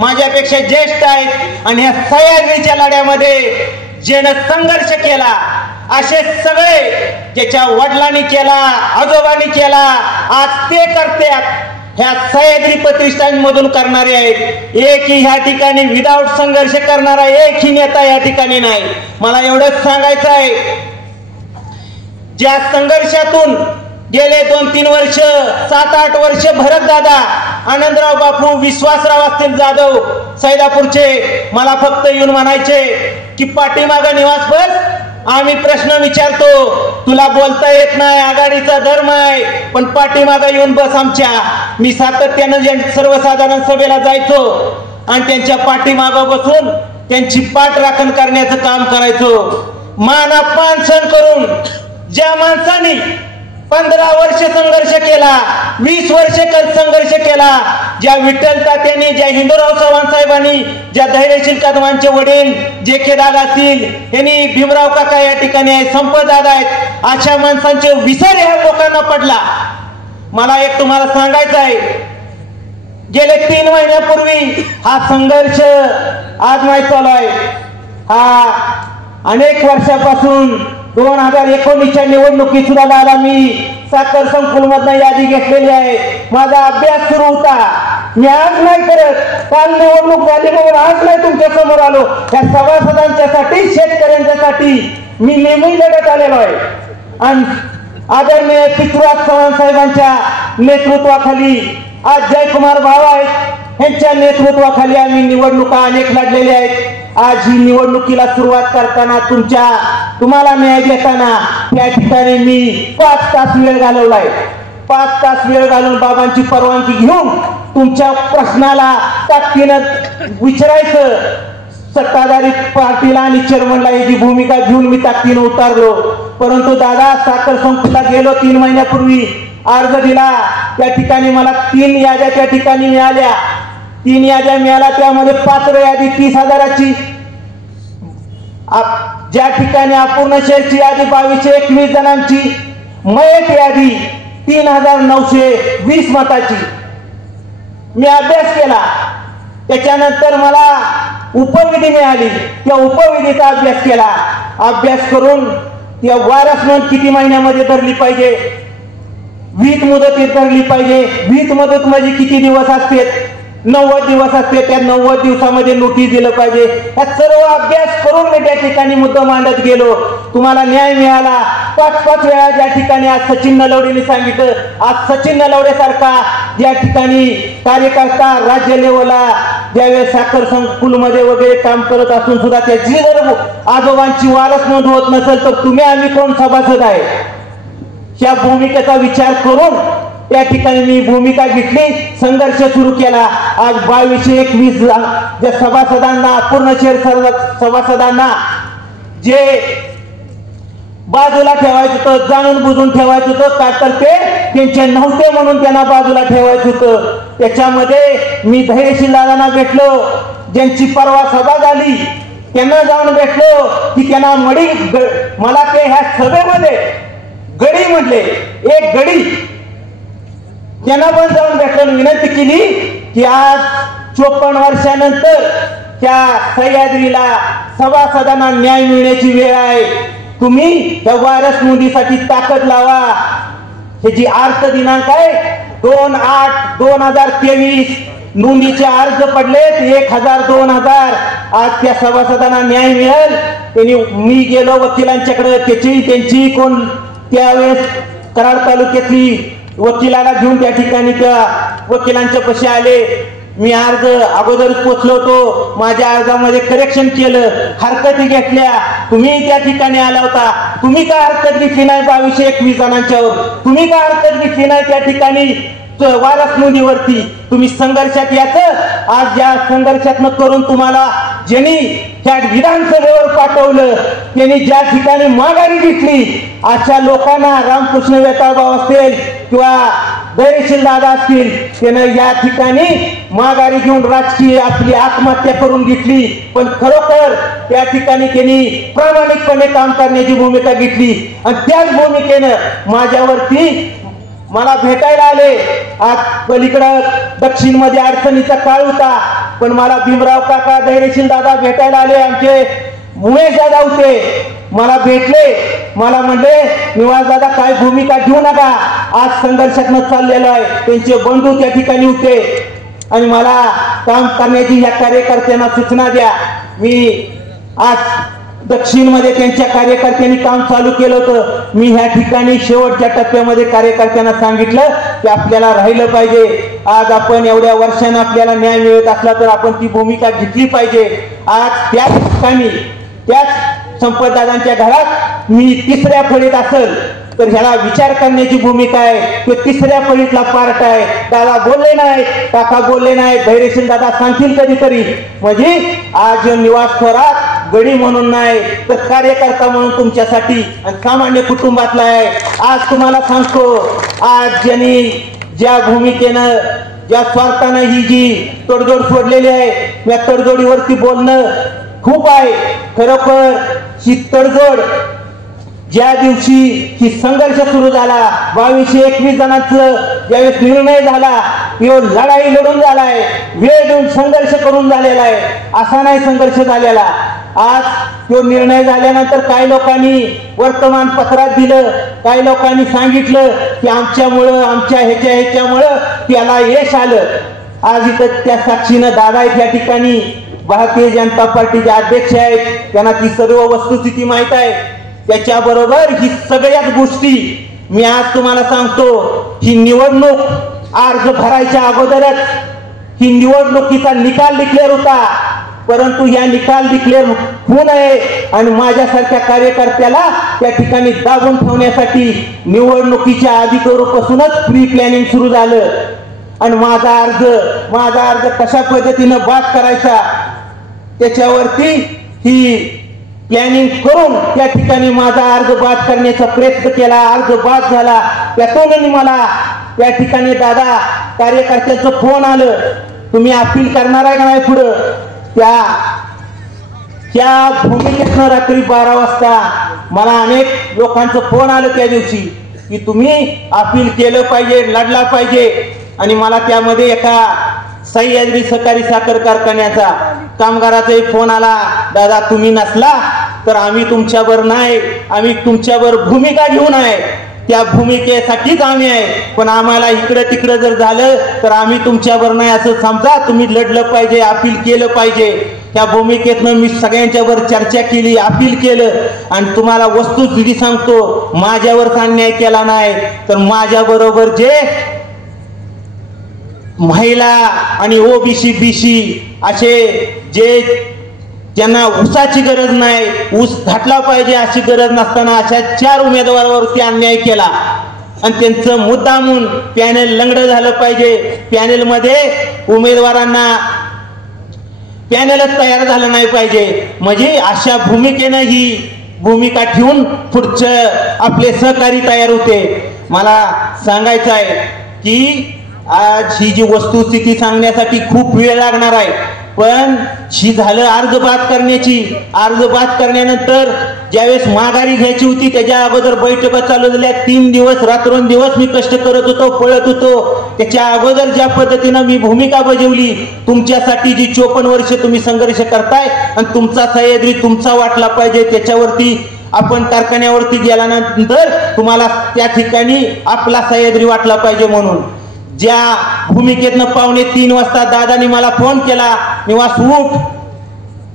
माझ्यापेक्षा ज्येष्ठ आहेत आणि या सह्याद्रीच्या लढ्यामध्ये ज्यानं संघर्ष केला असे सगळे ज्याच्या वडिलांनी केला, आजोबांनी केला, आज ते करतात ह्या सह्याद्री प्रतिष्ठान मधून करणारे आहेत. एकही ह्या ठिकाणी विदाऊट संघर्ष करणारा एकही नेता या ठिकाणी नाही. मला एवढंच सांगायचं आहे, ज्या संघर्षातून गेले 2-3 वर्ष, 7-8 वर्ष भरत दादा, आनंदराव बापू, विश्वासराव असतील जाधव सैदापूरचे, मला फक्त येऊन म्हणायचे की पाठीमागा निवास बस, आम्ही प्रश्न विचारतो, तुला बोलता येत नाही, आघाडीचा धर्म आहे, पण पाठीमागा येऊन बस आमच्या. मी सातत्यानं सर्वसाधारण सभेला जायचो आणि त्यांच्या पाठीमागा बसून त्यांची पाठराखण करण्याचं काम करायचो. मानापान सण करून ज्या माणसाने 15 वर्ष संघर्ष केला, 20 वर्ष संघर्ष केला, ज्या विठ्ठल तात्यांनी, ज्या हिंदूराव चव्हाण साहेबांनी, ज्या धैर्यशील कदमांचे वडील जे दादा असतील, यांनी भीमराव काका या ठिकाणी आहे, संपत दादा आहेत, अशा माणसांचे विसर ह्या लोकांना पडला. मला एक तुम्हाला सांगायचं आहे, गेले 3 महिन्यापूर्वी हा संघर्ष आज माहीत चालू आहे. हा अनेक वर्षापासून 2019च्या निवडणुकीत सुद्धा दादा मी साखर संकुल मधनं यादी घेतलेली आहे. माझा अभ्यास सुरू होता. मी आज नाही करत, काल निवडणूक झाली म्हणून आज नाही तुमच्या समोर आलो. या सभासदांच्यासाठी, शेतकऱ्यांच्यासाठी मी नेहमी लढत आलेलो आहे. आणि आदरणीय पृथ्वीराज चव्हाण साहेबांच्या नेतृत्वाखाली, आज जयकुमार भाव आहेत यांच्या नेतृत्वाखाली आम्ही निवडणुका अनेक लढलेल्या आहेत. आज ही निवडणुकीला सुरुवात करताना, तुम्हाला न्याय देताना त्या ठिकाणी मी 5 तास वेळ घालवलाय. 5 तास वेळ घालून बाबांची परवानगी घेऊन तुमच्या प्रश्नाला ताकदीनं विचारायचं, सत्ताधारी पार्टीला आणि चेअरमनला याची भूमिका घेऊन मी ताकदीनं उतारलो. परंतु दादा, साखर संकुलला गेलो 3 महिन्यापूर्वी, अर्ज दिला, त्या ठिकाणी मला 3 याद्या त्या ठिकाणी मिळाल्या. 3 याद्या मिळाल्या, त्यामध्ये पात्र यादी 30,000ची, ज्या ठिकाणी अपूर्ण शेअरची यादी 2221 जणांची, मयत यादी 3,920 मताची. मी अभ्यास केला, त्याच्यानंतर मला उपविधी मिळाली, त्या उपविधीचा अभ्यास केला. अभ्यास करून त्या वारस नोंद किती महिन्यामध्ये धरली पाहिजे, वीज मुदतीत धरली पाहिजे. वीज मुदत म्हणजे किती दिवस असते, 90 दिवस असते, त्या 90 दिवसामध्ये नोटीस दिलं पाहिजे. हा सर्व अभ्यास करून मी त्या ठिकाणी मुद्दा मांडत गेलो. तुम्हाला न्याय मिळाला. 5-5 वेळा ज्या ठिकाणी आज सचिन नलवडेने सांगितलं, आज सचिन नलवडे सारखा ज्या ठिकाणी कार्यकर्ता राज्य लेवलला ज्यावेळेस साखर संकुलमध्ये वगैरे काम करत असून सुद्धा त्याची जर आजोबांची वारस नोंद होत नसेल तर तुम्ही आम्ही कोण सभासद आहे, या भूमिकेचा विचार करून त्या ठिकाणी मी भूमिका घेतली, संघर्ष सुरू केला. आज 2221 ज्या सभासदांना, पूर्ण शेअर सभासदांना जे बाजूला ठेवायचं होतं, जाणून बुजून ठेवायचं होतं, का तर ते त्यांचे नव्हते म्हणून त्यांना बाजूला ठेवायचं होतं. त्याच्यामध्ये मी धैर्यशील दादांना भेटलो, ज्यांची परवा सभा झाली त्यांना जाऊन भेटलो की त्यांना मला ते ह्या सभेमध्ये गडी म्हटले, एक गडी, त्यांना पण जाऊन भेटलो, विनंती केली की आज 54 वर्षानंतर त्या सह्याद्रीला सभासदांना न्याय मिळण्याची वेळ आहे. तुम्ही त्या वारस नोंदीसाठी ताकद लावा. ह्याची अर्थ दिनांक आहे 2/8/2023. नोंदीचे अर्ज पडलेत 1000-2000. आज त्या सभासदांना न्याय मिळेल. त्यांनी, मी गेलो वकिलांच्याकडे, त्यांची कोण त्यावेळेस कराड तालुक्यातली वकिलाला घेऊन त्या ठिकाणी त्या वकिलांच्या पाशी आले. मी अर्ज अगोदरच पोचलो होतो, माझ्या अर्जामध्ये करेक्शन केलं, हरकती घेतल्या. तुम्ही त्या ठिकाणी आला होता, तुम्ही का हरकत घेतली नाही 2221 जणांच्यावर? तुम्ही का हरकत घेतली नाही त्या ठिकाणी वारस नोंदीवरती? तुम्ही संघर्षात याचं, आज या संघर्षातनं करून तुम्हाला ज्यांनी त्या विधानसभेवर पाठवलं, त्यांनी ज्या ठिकाणी माघारी घेतली, अशा लोकांना, रामकृष्ण वेताळभाऊ असतील किंवा धैर्यशील दादा असतील, त्यानं या ठिकाणी माघारी घेऊन राजकीय आपली आत्महत्या करून घेतली. पण खरोखर त्या ठिकाणी त्यांनी प्रामाणिकपणे काम करण्याची भूमिका घेतली आणि त्याच भूमिकेनं मला भेटायला आले. आज पलीकडं दक्षिण मध्ये अडचणीचा काळ होता, पण मला भीमराव काका, धैर्यशील दादा भेटायला आले. आमचे उमेश दादा होते, मला भेटले. मला म्हणले निवास दादा काय भूमिका घेऊ नका, आज संघर्षातनं चाललेलो आहे. त्यांचे बंधू त्या ठिकाणी होते आणि मला काम करण्याची या कार्यकर्त्यांना सूचना द्या. मी आज दक्षिण मध्ये त्यांच्या कार्यकर्त्यांनी काम चालू केलं होतं. मी ह्या ठिकाणी शेवटच्या टप्प्यामध्ये कार्यकर्त्यांना सांगितलं की आपल्याला राहिलं पाहिजे. आज आपण एवढ्या वर्षांना आपल्याला न्याय मिळत असला तर आपण ती भूमिका घेतली पाहिजे. आज त्या ठिकाणी त्याच संपतदादांच्या घरात मी तिसऱ्या फळीत असेल तर ह्याला विचार करण्याची भूमिका आहे. तो तिसऱ्या फळीतला पार्ट आहे. दादा बोलले नाही, काका बोलले नाही, धैर्यशील दादा सांगतील कधीतरी. म्हणजे आज निवास थोरात गडी म्हणून नाही तर कार्यकर्ता म्हणून तुमच्यासाठी आणि सामान्य कुटुंबातला आहे. आज तुम्हाला सांगतो, आज ज्यांनी ज्या भूमिकेनं ज्या स्वार्थानं ही जी तडजोड सोडलेली आहे, या तडजोडीवरती बोलणं खूप आहे. खरोखर ही तडजोड ज्या दिवशी ही संघर्ष सुरू झाला, 2221 जणांचं ज्यावेळेस निर्णय झाला, तो लढाई लढून झालाय, वेळ देऊन संघर्ष करून झालेला आहे. असा नाही संघर्ष झालेला. आज तो निर्णय झाल्यानंतर काही लोकांनी वर्तमानपत्रात दिलं, काही लोकांनी सांगितलं की आमच्यामुळं आमच्या ह्याच्यामुळं त्याला यश आलं. आज इथं त्या साक्षीनं दादा आहेत या ठिकाणी, भारतीय जनता पार्टीचे अध्यक्ष आहेत, त्यांना ती सर्व वस्तुस्थिती माहित आहे. त्याच्याबरोबर ही सगळ्याच गोष्टी मी आज तुम्हाला सांगतो. ही निवडणूक अर्ज भरायच्या अगोदरच ही निवडणुकीचा निकाल डिक्लेअर होता, परंतु या निकाल डिक्लेअर होऊ नये आणि माझ्यासारख्या कार्यकर्त्याला त्या ठिकाणी दाबून ठेवण्यासाठी निवडणुकीच्या आधीपासूनच प्री प्लॅनिंग सुरू झालं. आणि माझा अर्ज कशा पद्धतीनं बाद करायचा त्याच्यावरती ही प्लॅनिंग करून त्या ठिकाणी माझा अर्ज बाद करण्याचा प्रयत्न केला. अर्ज बाद झाला. त्यातून मला त्या ठिकाणी दादा कार्यकर्त्याचं फोन आलं, तुम्ही अपील करणार आहे का नाही पुढं. त्या भूमिकेतनं रात्री 12 वाजता मला अनेक लोकांचं फोन आलं त्या दिवशी की तुम्ही अपील केलं पाहिजे, लढला पाहिजे. आणि मला त्यामध्ये एका सह्याद्री सहकारी साखर कारखान्याचा कामगाराचाही फोन आला, दादा तुम्ही नसला तर आम्ही तुमच्यावर नाही, आम्ही तुमच्यावर भूमिका घेऊन आहे, त्या भूमिकेसाठीच आम्ही आहे, पण आम्हाला इकडं तिकडं जर झालं तर आम्ही तुमच्यावर नाही असं समजा, तुम्ही लढलं पाहिजे, अपील केलं पाहिजे. त्या भूमिकेतनं मी सगळ्यांच्यावर चर्चा केली, अपील केलं. आणि तुम्हाला वस्तुस्थिती सांगतो, माझ्यावर अन्याय केला नाही तर माझ्या बरोबर जे महिला आणि ओबीसी बीसी असे जे ज्यांना ऊसाची गरज नाही, ऊस घातला पाहिजे अशी गरज नसताना अशा 4 उमेदवारावरती अन्याय केला. आणि त्यांचं मुद्दामून पॅनेल लंगडं झालं पाहिजे, पॅनेलमध्ये उमेदवारांना पॅनेलच तयार झालं नाही पाहिजे. म्हणजे अशा भूमिकेनं ही भूमिका ठेवून पुढचं आपले सहकारी तयार होते. मला सांगायचं आहे की आज ही जी वस्तुस्थिती सांगण्यासाठी खूप वेळ लागणार आहे, पण ही झालं अर्ज बाद करण्याची. अर्ज बाद करण्यानंतर ज्यावेळेस माघारी घ्यायची होती त्याच्या अगोदर बैठका चालू झाल्या. 3 दिवस रात्रंदिवस मी कष्ट करत होतो, पळत होतो. त्याच्या अगोदर ज्या पद्धतीनं मी भूमिका बजावली, तुमच्यासाठी जी 54 वर्ष तुम्ही संघर्ष करताय आणि तुमचा सह्याद्री तुमचा वाटला पाहिजे, त्याच्यावरती आपण कारखान्यावरती गेल्यानंतर तुम्हाला त्या ठिकाणी आपला सह्याद्री वाटला पाहिजे. म्हणून ज्या भूमिकेतनं 2:45 वाजता दादानी मला फोन केला, निवास उठ,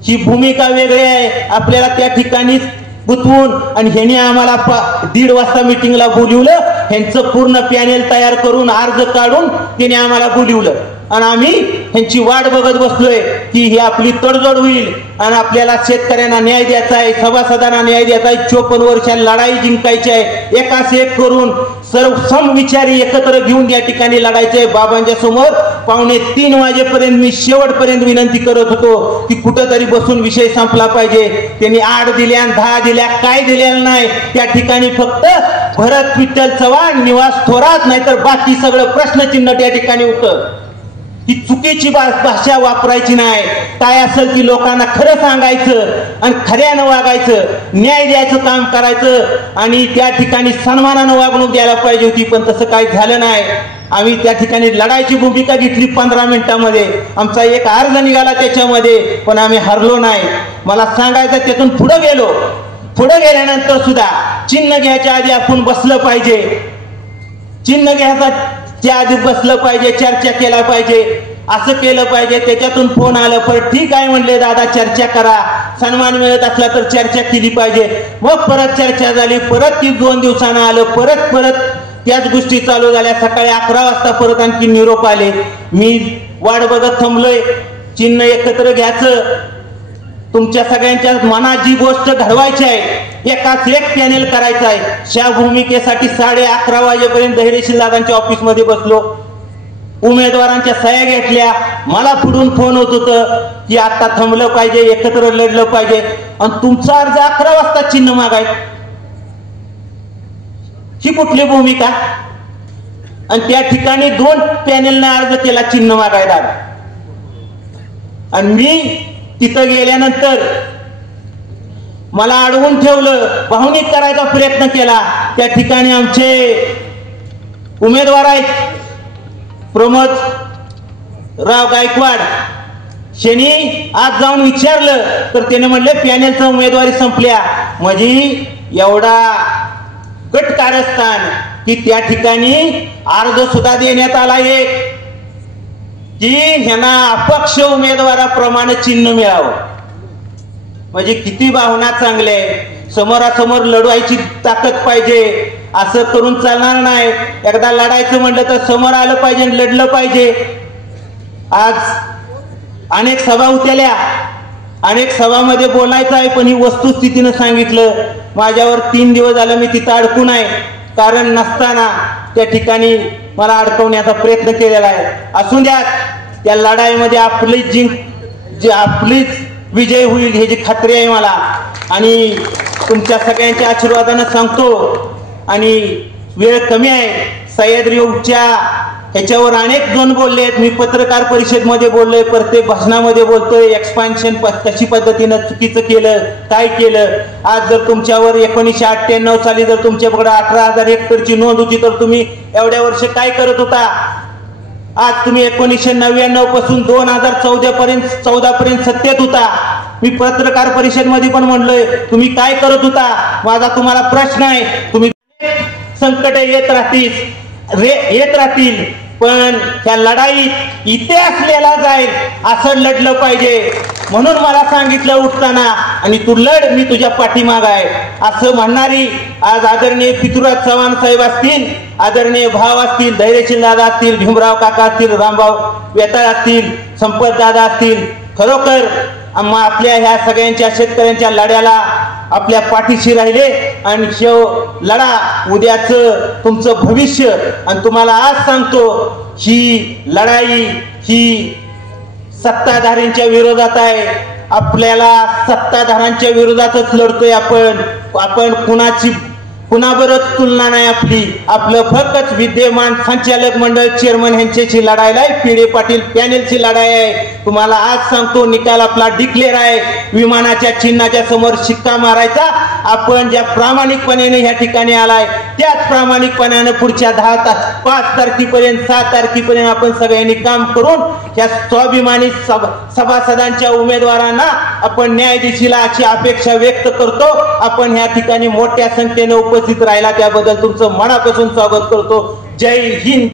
ही भूमिका वेगळी आहे, आपल्याला त्या ठिकाणीच गुंतवून. आणि ह्याने आम्हाला 1:30 वाजता मिटिंगला बोलवलं. ह्यांचं पूर्ण पॅनेल तयार करून अर्ज काढून त्याने आम्हाला बोलवलं आणि आम्ही ह्यांची वाट बघत बसलोय की ही आपली तडजोड होईल आणि आपल्याला शेतकऱ्यांना न्याय द्यायचा आहे, सभासदांना न्याय द्यायचा आहे, 54 वर्षात लढाई जिंकायची आहे. एकाच एक करून सर्व समविचारी एकत्र घेऊन या ठिकाणी लढायचे. बाबांच्या समोर 2:45 वाजेपर्यंत मी शेवटपर्यंत विनंती करत होतो की कुठंतरी बसून विषय संपला पाहिजे. त्यांनी 8 दिल्या, 10 दिल्या, काय दिलेलं नाही. त्या ठिकाणी फक्त भरत विठ्ठल चव्हाण, निवास थोरात, नाहीतर बाकी सगळं प्रश्नचिन्ह त्या ठिकाणी होतं. ही चुकीची भाषा वापरायची नाही. काय असेल ती लोकांना खरं सांगायचं आणि खऱ्यानं वागायचं, न्याय द्यायचं काम करायचं आणि त्या ठिकाणी सन्मानानं वागणूक द्यायला पाहिजे होती, पण तसं काही झालं नाही. आम्ही त्या ठिकाणी लढायची भूमिका घेतली 15 मिनिटांमध्ये, आमचा एक अर्ज निघाला त्याच्यामध्ये, पण आम्ही हरलो नाही. मला सांगायचं त्यातून पुढे गेल्यानंतर सुद्धा चिन्ह घ्यायच्या आधी आपण बसलं पाहिजे, चिन्ह घ्यायच्या आधी बसलं पाहिजे, चर्चा केला पाहिजे, असं केलं पाहिजे. त्याच्यातून फोन आलं, परत ठीक आहे म्हणले दादा चर्चा करा, सन्मान मिळत असला तर चर्चा केली पाहिजे. मग परत चर्चा झाली, परत ती 2 दिवसानं आलं, परत त्याच गोष्टी चालू झाल्या. सकाळी 11 वाजता परत आणखी निरोप आले. मी वाट बघत थांबलोय, चिन्ह एकत्र घ्यायचं, तुमच्या सगळ्यांच्या मनात जी गोष्ट घडवायची आहे एकाच एक पॅनेल करायचं आहे. त्या भूमिकेसाठी 11:30 वाजेपर्यंत धैर्यशील दादांच्या ऑफिस मध्ये बसलो, उमेदवारांच्या सह्या घेतल्या. मला पुढून फोन होत होतं की आता थांबलं पाहिजे, एकत्र लढलं पाहिजे, आणि तुमचा अर्ज 11 वाजता चिन्ह मागाय. ही कुठली भूमिका? आणि त्या ठिकाणी 2 पॅनेलने अर्ज केला चिन्ह मागायला, आणि मी तिथं गेल्यानंतर मला अडवून ठेवलं, भावनिक करायचा प्रयत्न केला. त्या ठिकाणी आमचे उमेदवार आहेत प्रमोद राव गायकवाड, शनी आज जाऊन विचारलं तर त्याने म्हणले पॅनेलचा उमेदवारी संपल्या. म्हणजे एवढा गट कारस्थान की त्या ठिकाणी अर्ज सुद्धा देण्यात आला आहे की ह्यांना अपक्ष उमेदवाराप्रमाणे चिन्ह मिळावं. म्हणजे किती भावना चांगले, समोरासमोर लढवायची ताकद पाहिजे, असं करून चालणार नाही. एकदा लढायचं म्हटलं तर समोर आलं पाहिजे, लढलं पाहिजे. आज अनेक सभा होत्या, अनेक सभामध्ये बोलायचं आहे, पण ही वस्तुस्थितीनं सांगितलं. माझ्यावर 3 दिवस झालं मी तिथं अडकून आहे, कारण नसताना त्या ठिकाणी मला अडकवण्याचा प्रयत्न केलेला आहे. असून द्या, त्या लढाईमध्ये आपलीच विजय होईल ह्याची खात्री आहे मला, आणि तुमच्या सगळ्यांच्या आशीर्वादानं सांगतो. आणि वेळ कमी आहे, सह्याद्रीच्या ह्याच्यावर अनेक जण बोलले आहेत. मी पत्रकार परिषदेमध्ये बोललोय, प्रत्येक भाषणामध्ये बोलतोय, एक्सपान्शन कशी पद्धतीनं चुकीचं केलं, काय केलं. आज जर तुमच्यावर 1998 साली जर तुमच्याकडे 18,000 हेक्टरची नोंद होती तर तुम्ही एवढ्या वर्ष काय करत होता? आज तुम्ही 1999 पासून 2014 पर्यंत सत्तेत होता. मी पत्रकार परिषदेमध्ये पण म्हणलोय, तुम्ही काय करत होता? माझा तुम्हाला प्रश्न आहे. तुम्ही संकट येत राहतील, पण त्या लढाईत इथे असलेला जाईल असं लढलं पाहिजे. म्हणून मला सांगितलं उठताना, आणि तू लढ, मी तुझ्या पाठीमाग आहे, असं म्हणणारी आज आदरणीय पृथ्वीराज चव्हाण साहेब असतील, आदरणीय भाव असतील, धैर्यशील दादा असतील, भीमराव काका असतील, रामभाऊ वेताळ असतील, संपत दादा असतील, खरोखर आपल्या ह्या सगळ्यांच्या शेतकऱ्यांच्या लढ्याला आपल्या पाठीशी राहिले. आणि लढा उद्याचं तुमचं भविष्य. आणि तुम्हाला आज सांगतो, ही लढाई ही सत्ताधाऱ्यांच्या विरोधात आहे. आपल्याला सत्ताधाऱ्यांच्या विरोधातच लढतोय आपण कुणाबरोबर तुलना नाही आपली. आपलं फक्त विद्यमान संचालक मंडळ चेअरमन यांच्याशी लढायला आहे, पिढे पाटील पॅनेलची लढाई आहे. तुम्हाला आज सांगतो, निकाल आपला डिक्लेअर आहे. विमानाच्या चिन्हाच्या समोर शिक्का मारायचा. आपण ज्या प्रामाणिकपणे ह्या ठिकाणी आलाय त्याच प्रामाणिकपणाने पुढच्या 5 तारखेपर्यंत 7 तारखेपर्यंत आपण सगळ्यांनी काम करून या स्वाभिमानी सभासदांच्या उमेदवारांना आपण न्याय देशील अशी अपेक्षा व्यक्त करतो. आपण ह्या ठिकाणी मोठ्या संख्येने उपस्थित राहिला त्याबद्दल तुमचं मनापासून स्वागत करतो. जय हिंद.